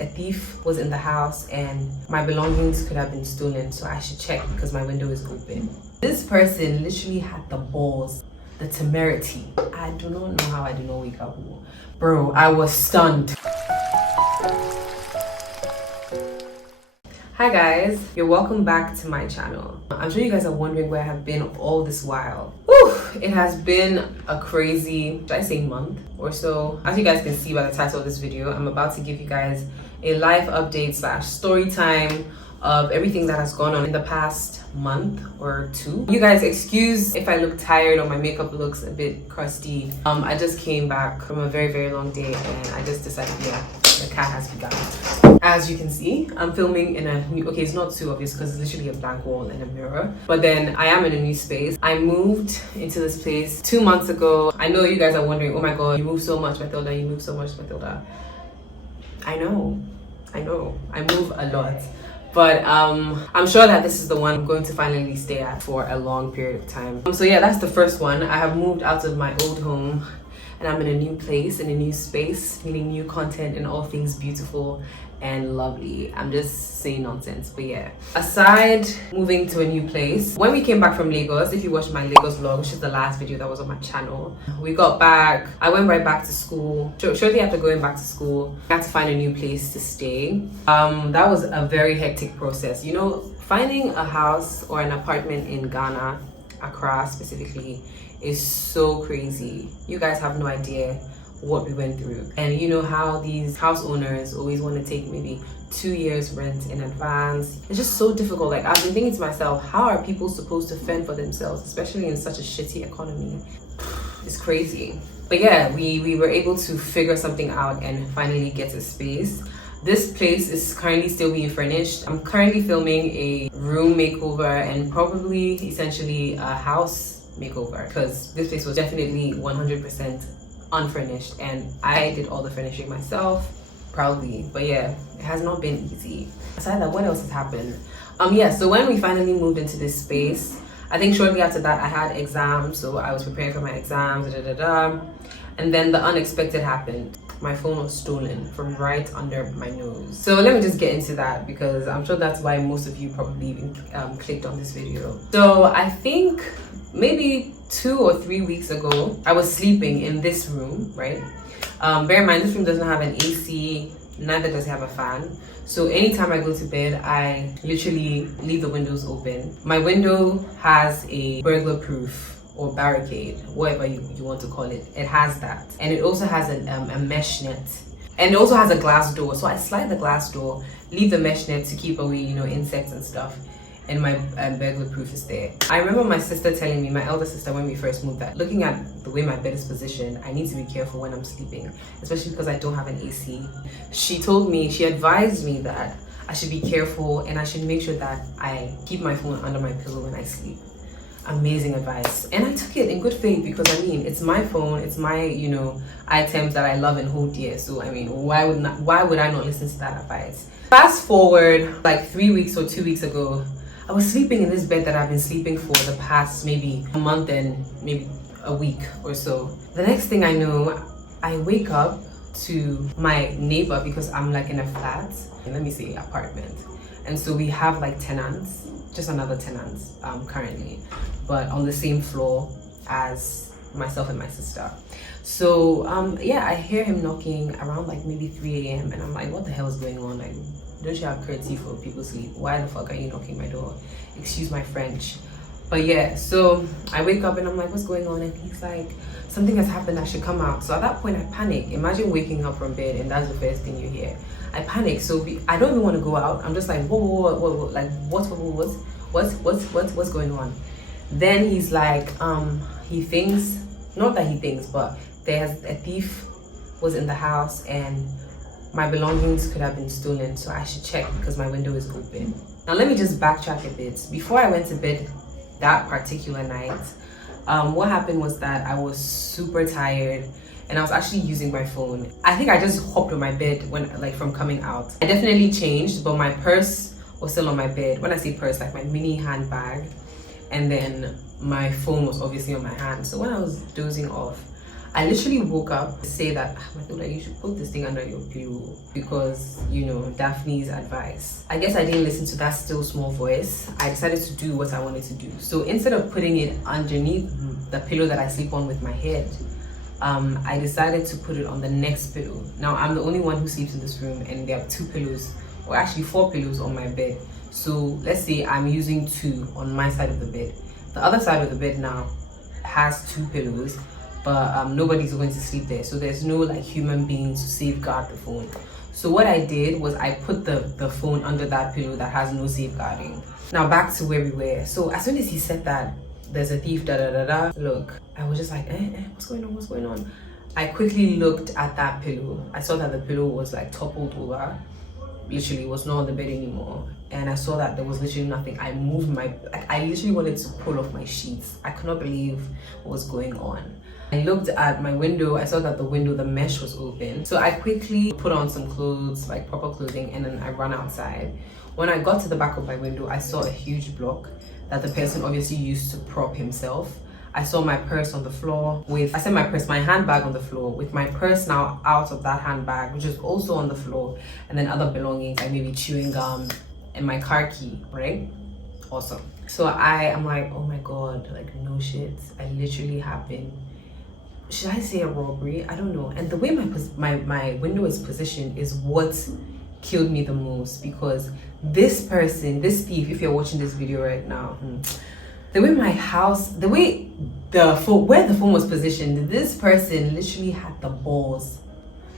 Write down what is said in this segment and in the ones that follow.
a thief was in the house and my belongings could have been stolen, so I should check because my window is open. This person literally had the balls, the temerity. I do not know how I did not wake up. Bro, I was stunned. Hi guys, you're welcome back to my channel. I'm sure you guys are wondering where I have been all this while. Whew, it has been a crazy, should I say month or so. As you guys can see by the title of this video, I'm about to give you guys a life update / story time of everything that has gone on in the past month or two. You guys excuse if I look tired or my makeup looks a bit crusty. I just came back from a very long day and I just decided, yeah, the cat has begun. As you can see, I'm filming in a new, okay, it's not too obvious because it's literally a blank wall and a mirror, but then I am in a new space. I moved into this place 2 months ago. I know you guys are wondering, oh my god, you moved so much, Mathilda, you moved so much, Mathilda. I know, I move a lot. But I'm sure that this is the one I'm going to finally stay at for a long period of time. So yeah, that's the first one. I have moved out of my old home and I'm in a new place, in a new space, meeting new content and all things beautiful and lovely. I'm just saying nonsense, but yeah. Aside moving to a new place, when we came back from Lagos, if you watched my Lagos vlog, which is the last video that was on my channel, we got back, I went right back to school. Shortly after going back to school, I had to find a new place to stay. That was a very hectic process. You know, finding a house or an apartment in Ghana, Accra specifically, is so crazy. You guys have no idea what we went through. And you know how these house owners always want to take maybe 2 years rent in advance. It's just so difficult. Like, I've been thinking to myself, how are people supposed to fend for themselves, especially in such a shitty economy? It's crazy. But yeah, we were able to figure something out and finally get a space. This place is currently still being furnished. I'm currently filming a room makeover and probably essentially a house makeover, because this place was definitely 100% unfurnished and I did all the furnishing myself, proudly. But yeah, it has not been easy. Aside that, what else has happened? Yeah, so when we finally moved into this space, I think shortly after that I had exams, so I was preparing for my exams, and then the unexpected happened. My phone was stolen from right under my nose. So let me just get into that because I'm sure that's why most of you probably even clicked on this video. So I think maybe 2 or 3 weeks ago, I was sleeping in this room, right? Bear in mind, this room doesn't have an AC, neither does it have a fan. So anytime I go to bed, I literally leave the windows open. My window has a burglar proof or barricade, whatever you want to call it. It has that. And it also has a mesh net. And it also has a glass door. So I slide the glass door, leave the mesh net to keep away, you know, insects and stuff. And my burglar proof is there. I remember my sister telling me, my elder sister, when we first moved, that looking at the way my bed is positioned, I need to be careful when I'm sleeping, especially because I don't have an AC. She advised me that I should be careful and I should make sure that I keep my phone under my pillow when I sleep. Amazing advice, and I took it in good faith because I mean, it's my phone, it's my, you know, items that I love and hold dear. So I mean, why would I not listen to that advice? Fast forward like 3 weeks or 2 weeks ago, I was sleeping in this bed that I've been sleeping for the past maybe a month and maybe a week or so. The next thing I know, I wake up to my neighbor, because I'm like in a flat, let me say apartment, and so we have like tenants, just another tenants currently, but on the same floor as myself and my sister. So yeah, I hear him knocking around like maybe 3 a.m. and I'm like, what the hell is going on? Like, don't you have courtesy for people sleep? Why the fuck are you knocking my door? Excuse my French. But yeah, so I wake up and I'm like, what's going on? And he's like, something has happened, I should come out. So at that point I panic. Imagine waking up from bed and that's the first thing you hear. I panic. So I don't even want to go out. I'm just like, whoa, like what's going on? Then he's like, he thinks, not that he thinks, but there's a thief was in the house and my belongings could have been stolen, so I should check because my window is open. Now let me just backtrack a bit. Before I went to bed that particular night, what happened was that I was super tired and I was actually using my phone. I think I just hopped on my bed from coming out. I definitely changed, but my purse was still on my bed. When I say purse, like my mini handbag, and then my phone was obviously on my hand. So when I was dozing off, I literally woke up to say that, Mathilda, you should put this thing under your pillow because, you know, Daphne's advice. I guess I didn't listen to that still small voice. I decided to do what I wanted to do. So instead of putting it underneath the pillow that I sleep on with my head, I decided to put it on the next pillow. Now, I'm the only one who sleeps in this room, and there are 2 pillows, or actually 4 pillows on my bed. So let's say I'm using 2 on my side of the bed. The other side of the bed now has 2 pillows, but nobody's going to sleep there, so there's no like human being to safeguard the phone. So what I did was I put the phone under that pillow that has no safeguarding. Now back to where we were. So as soon as he said that there's a thief, look, I was just like, what's going on? I quickly looked at that pillow. I saw that the pillow was like toppled over, literally was not on the bed anymore, and I saw that there was literally nothing. I moved I literally wanted to pull off my sheets. I could not believe what was going on. I looked at my window. I saw that the mesh was open. So I quickly put on some clothes, like proper clothing, and then I ran outside. When I got to the back of my window, I saw a huge block that the person obviously used to prop himself. I saw my purse on the floor my handbag on the floor, with my purse now out of that handbag, which is also on the floor, and then other belongings like maybe chewing gum and my car key, right? Awesome. So I am like, oh my God, like no shit. I literally have been, should I say a robbery? I don't know. And the way my window is positioned is what killed me the most, because this thief, if you're watching this video right now, the way where the phone was positioned, this person literally had the balls,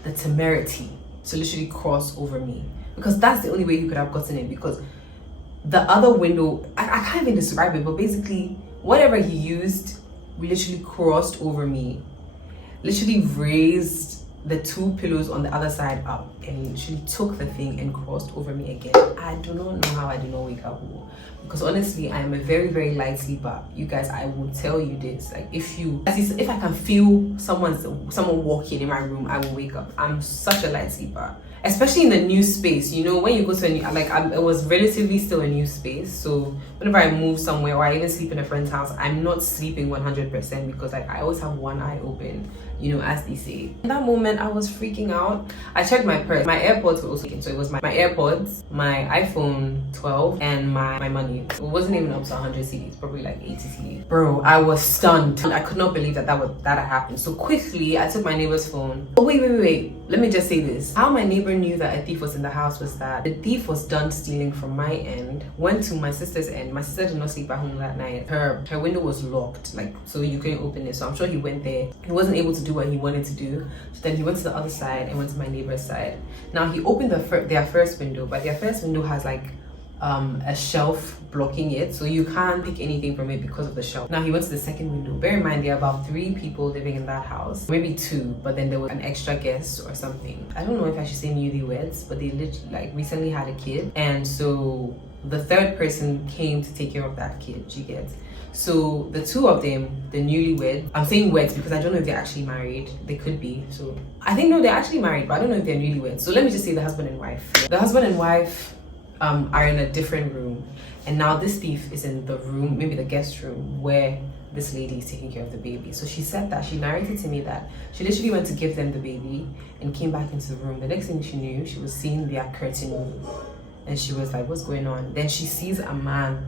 the temerity to literally cross over me, because that's the only way he could have gotten it. Because the other window, I can't even describe it, but basically whatever he used literally crossed over me, literally raised the 2 pillows on the other side up, and she took the thing and crossed over me again. I do not know how I did not wake up, because honestly I am a very, very light sleeper. You guys, I will tell you this, like if I can feel someone walking in my room, I will wake up. I'm such a light sleeper, especially in the new space. You know, when you go to a new, it was relatively still a new space, so whenever I move somewhere or I even sleep in a friend's house, I'm not sleeping 100%, because like I always have one eye open, you know, as they say. In that moment I was freaking out. I checked my purse. My AirPods were also taken, so it was my AirPods, my iPhone 12, and my money. It wasn't even up to 100 CDs, probably like 80 CDs. Bro, I was stunned. I could not believe that had happened. So quickly I took my neighbor's phone. Oh wait, let me just say this. How my neighbor knew that a thief was in the house was that the thief was done stealing from my end, went to my sister's end. My sister did not sleep at home that night. Her window was locked, like, so you couldn't open it. So I'm sure he went there. He wasn't able to do what he wanted to do, so then he went to the other side and went to my neighbor's side. Now he opened their first window, but their first window has like a shelf blocking it, so you can't pick anything from it because of the shelf. Now he went to the second window. Bear in mind there are about 3 people living in that house, maybe 2, but then there was an extra guest or something. I don't know if I should say newlyweds, but they literally like recently had a kid, and so the 3rd person came to take care of that kid, you get. So the 2 of them, the newlywed, I'm saying weds because I don't know if they're actually married. They could be. So I think no, they're actually married, but I don't know if they're newlyweds. So let me just say the husband and wife. The husband and wife are in a different room, and now this thief is in the room, maybe the guest room, where this lady is taking care of the baby. So she said that, she narrated to me that she literally went to give them the baby and came back into the room. The next thing she knew, she was seeing their curtain move, and she was like, what's going on? Then she sees a man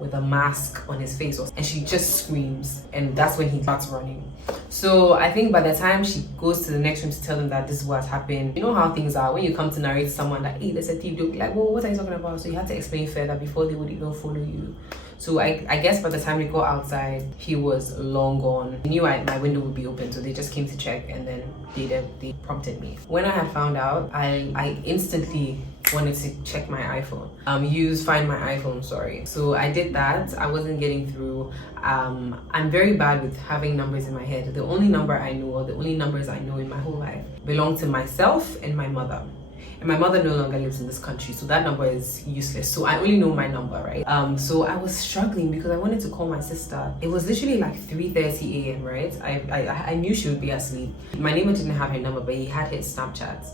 with a mask on his face, and she just screams, and that's when he starts running. So I think by the time she goes to the next room to tell them that this is what happened, you know how things are when you come to narrate to someone that, hey, there's a thief, they'll be like, well, what are you talking about? So you have to explain further before they would even follow you. So I guess by the time we go outside, he was long gone. They knew my window would be open, so they just came to check, and then they prompted me. When I had found out, I instantly wanted to check my iPhone. Find my iPhone, sorry. So I did that. I wasn't getting through. I'm very bad with having numbers in my head. The only number I know, or the only numbers I know in my whole life, belong to myself and my mother. And my mother no longer lives in this country, so that number is useless. So I only know my number, right? So I was struggling because I wanted to call my sister. It was literally like 3:30 a.m., right? I knew she would be asleep. My neighbor didn't have her number, but he had his Snapchat.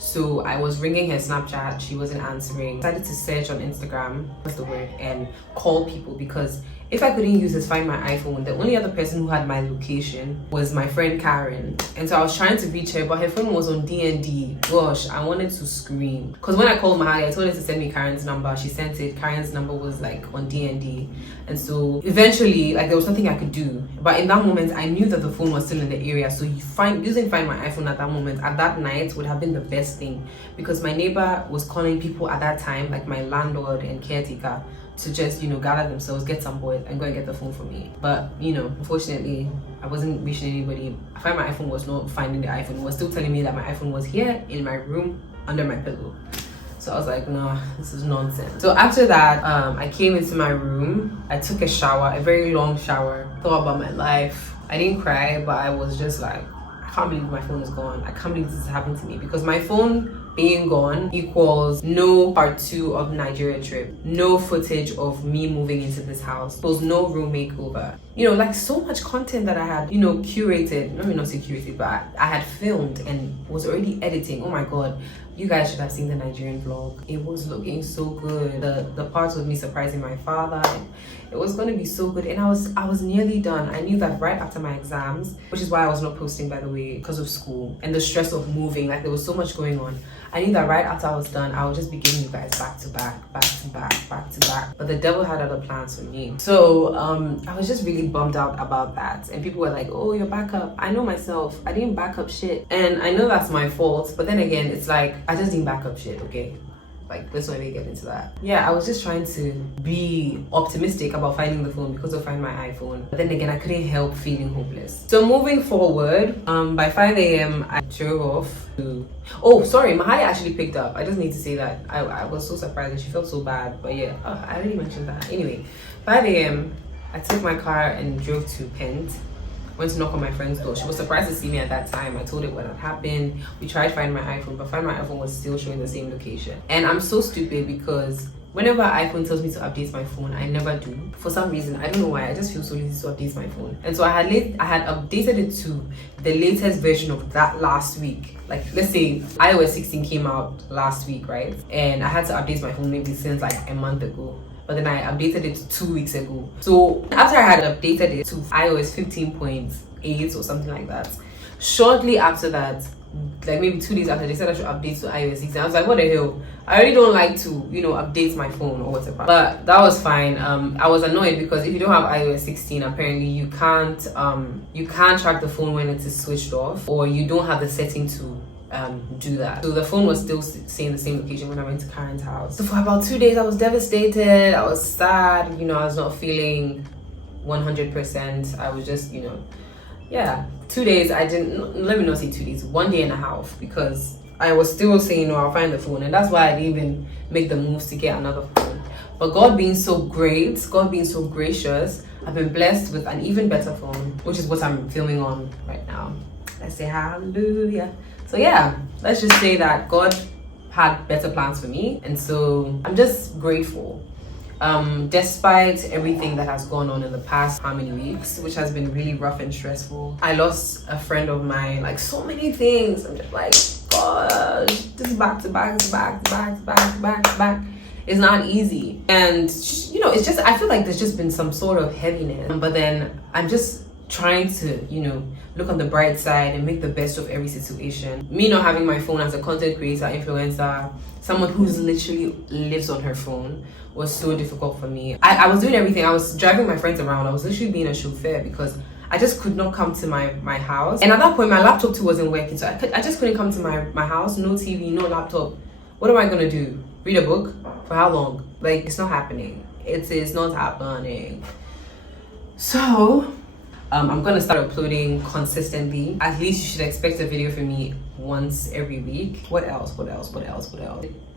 So I was ringing her Snapchat, she wasn't answering. I decided to search on Instagram, what's the word, and call people, because if I couldn't use his Find My iPhone, the only other person who had my location was my friend Karen. And so I was trying to reach her, but her phone was on D&D. Gosh, I wanted to scream. Because when I called Mahali, I told her to send me Karen's number. She sent it. Karen's number was like on D&D. And so eventually, like, there was nothing I could do. But in that moment, I knew that the phone was still in the area. So using Find My iPhone at that moment, at that night, would have been the best thing. Because my neighbor was calling people at that time, like my landlord and caretaker, to just, gather themselves, get some boys, and go and get the phone for me. But, unfortunately, I wasn't reaching anybody. I find my iPhone was not finding the iPhone. It was still telling me that my iPhone was here in my room under my pillow. So I was like, no, this is nonsense. So after that, I came into my room. I took a shower, a very long shower. Thought about my life. I didn't cry, but I was just like, I can't believe my phone is gone. I can't believe this is happening to me, because my phone being gone equals no part 2 of Nigeria trip, no footage of me moving into this house, equals no room makeover. Like so much content that I had, curated, let me not say curated, but I had filmed and was already editing. Oh my God, you guys should have seen the Nigerian vlog. It was looking so good. The parts of me surprising my father, it was going to be so good. And I was nearly done. I knew that right after my exams, which is why I was not posting, by the way, because of school and the stress of moving. Like, there was so much going on. I knew that right after I was done, I would just be giving you guys back to back, back to back, back to back. But the devil had other plans for me. So I was just really bummed out about that. And people were like, oh, you're back up. I know myself. I didn't back up shit. And I know that's my fault. But then again, it's like, I just didn't back up shit, okay? Like, let's not even get into that. Yeah, I was just trying to be optimistic about finding the phone because of Find My iPhone. But then again, I couldn't help feeling hopeless. So moving forward, by 5 a.m. I drove off to... Oh, sorry, Mahali actually picked up. I just need to say that. I was so surprised and she felt so bad. But yeah, I already mentioned that. Anyway, 5 a.m. I took my car and drove to Pent. Went to knock on my friend's door. She was surprised to see me at that time. I told her what had happened. We tried Find My iPhone, but Find My iPhone was still showing the same location. And I'm so stupid because whenever iPhone tells me to update my phone, I never do. For some reason, I don't know why. I just feel so lazy to update my phone. And so I had updated it to the latest version of that last week. Like, let's say iOS 16 came out last week, right? And I had to update my phone maybe since like a month ago. But then I updated it 2 weeks ago. So after I had updated it to iOS 15.8 or something like that, shortly after that, like maybe 2 days after, they said I should update to iOS 16. I was like, what the hell? I really don't like to, update my phone or whatever. But that was fine. I was annoyed because if you don't have iOS 16, apparently you can't track the phone when it is switched off, or you don't have the setting to do that. So the phone was still staying in the same location when I went to Karen's house. So for about 2 days I was devastated. I was sad. I was not feeling 100%. I was just 2 days. I didn't, let me not say 2 days, 1 day and a half, because I was still saying, no, I'll find the phone. And that's why I didn't even make the moves to get another phone. But God being so great, God being so gracious, I've been blessed with an even better phone, which is what I'm filming on right now. Let's say hallelujah. So yeah, let's just say that God had better plans for me. And so I'm just grateful. Despite everything that has gone on in the past how many weeks, which has been really rough and stressful. I lost a friend of mine, like so many things. I'm just like, gosh, this is back to back to back to back to back to back to back. It's not easy. And it's just, I feel like there's just been some sort of heaviness. But then I'm just trying to, look on the bright side and make the best of every situation. Me not having my phone as a content creator, influencer, someone who's literally lives on her phone, was so difficult for me. I was doing everything. I was driving my friends around. I was literally being a chauffeur because I just could not come to my house. And at that point, my laptop too wasn't working. So I just couldn't come to my house. No TV, no laptop. What am I gonna do? Read a book? For how long? Like, it's not happening. It is not happening. So I'm gonna start uploading consistently. At least you should expect a video from me once every week. What else?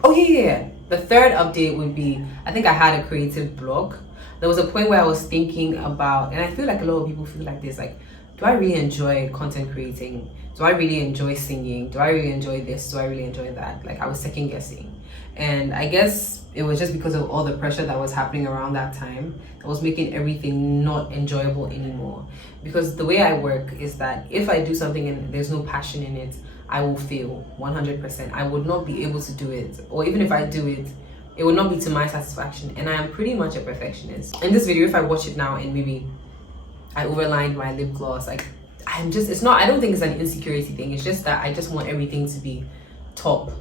Oh yeah. The third update would be, I think I had a creative block. There was a point where I was thinking about, and I feel like a lot of people feel like this, like, do I really enjoy content creating? Do I really enjoy singing? Do I really enjoy this? Do I really enjoy that? Like, I was second guessing. And I guess it was just because of all the pressure that was happening around that time that was making everything not enjoyable anymore. Because the way I work is that if I do something and there's no passion in it, I will fail 100%. I would not be able to do it. Or even if I do it, it will not be to my satisfaction, and I am pretty much a perfectionist. In this video, if I watch it now and maybe I overlined my lip gloss, like I don't think it's an insecurity thing. It's just that I just want everything to be top.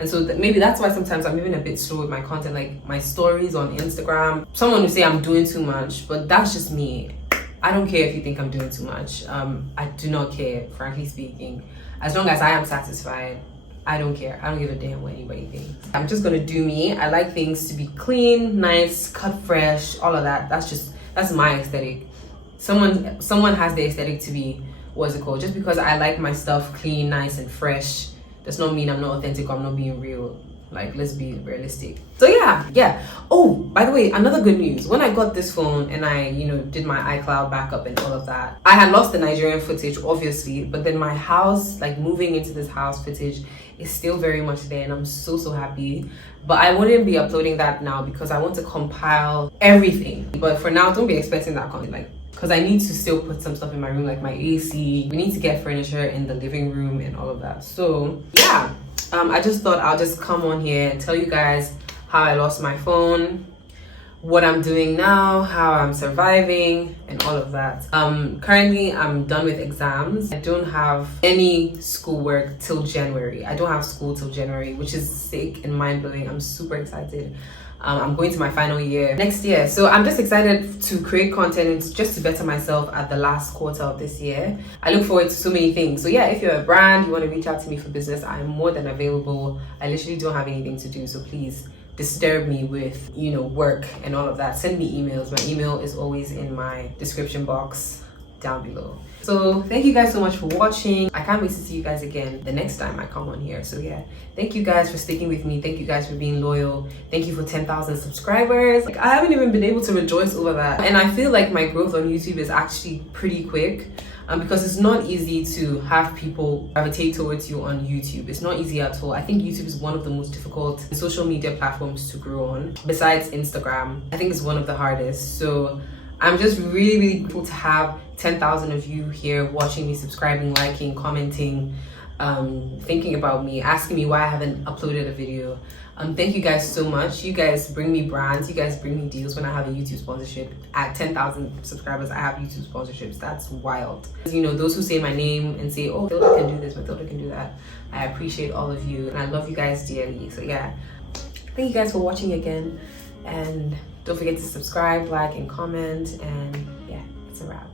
And so maybe that's why sometimes I'm even a bit slow with my content, like my stories on Instagram. Someone will say I'm doing too much, but that's just me. I don't care if you think I'm doing too much. I do not care, frankly speaking. As long as I am satisfied, I don't care. I don't give a damn what anybody thinks. I'm just gonna do me. I like things to be clean, nice, cut fresh, all of that. That's my aesthetic. Someone has the aesthetic to be, what's it called? Just because I like my stuff clean, nice, and fresh does not mean I'm not authentic or I'm not being real. Like, let's be realistic. So yeah. Oh, by the way, another good news. When I got this phone and I, did my iCloud backup and all of that, I had lost the Nigerian footage, obviously, but then my house, like moving into this house footage, is still very much there, and I'm so happy. But I wouldn't be uploading that now because I want to compile everything. But for now, don't be expecting that content, because I need to still put some stuff in my room, like my AC. We need to get furniture in the living room and all of that. So yeah, I just thought I'll just come on here and tell you guys how I lost my phone, what I'm doing now, how I'm surviving, and all of that. Currently I'm done with exams. I don't have any schoolwork till January. I don't have school till January, which is sick and mind-blowing. I'm super excited. I'm going to my final year next year, so I'm just excited to create content just to better myself at the last quarter of this year. I look forward to so many things. So yeah, if you're a brand, you want to reach out to me for business, I'm more than available. I literally don't have anything to do, so please disturb me with work and all of that. Send me emails. My email is always in my description box down below. So thank you guys so much for watching. I can't wait to see you guys again the next time I come on here. So yeah, thank you guys for sticking with me. Thank you guys for being loyal. Thank you for 10,000 subscribers. Like, I haven't even been able to rejoice over that, and I feel like my growth on YouTube is actually pretty quick, because it's not easy to have people gravitate towards you on YouTube. It's not easy at all. I think YouTube is one of the most difficult social media platforms to grow on. Besides Instagram, I think it's one of the hardest. So I'm just really grateful to have 10,000 of you here watching me, subscribing, liking, commenting, thinking about me, asking me why I haven't uploaded a video. Thank you guys so much. You guys bring me brands, you guys bring me deals when I have a YouTube sponsorship. At 10,000 subscribers, I have YouTube sponsorships. That's wild. Those who say my name and say, oh, Mathilda can do this, Mathilda can do that, I appreciate all of you, and I love you guys dearly. So yeah, thank you guys for watching again, and don't forget to subscribe, like, and comment, and yeah, it's a wrap.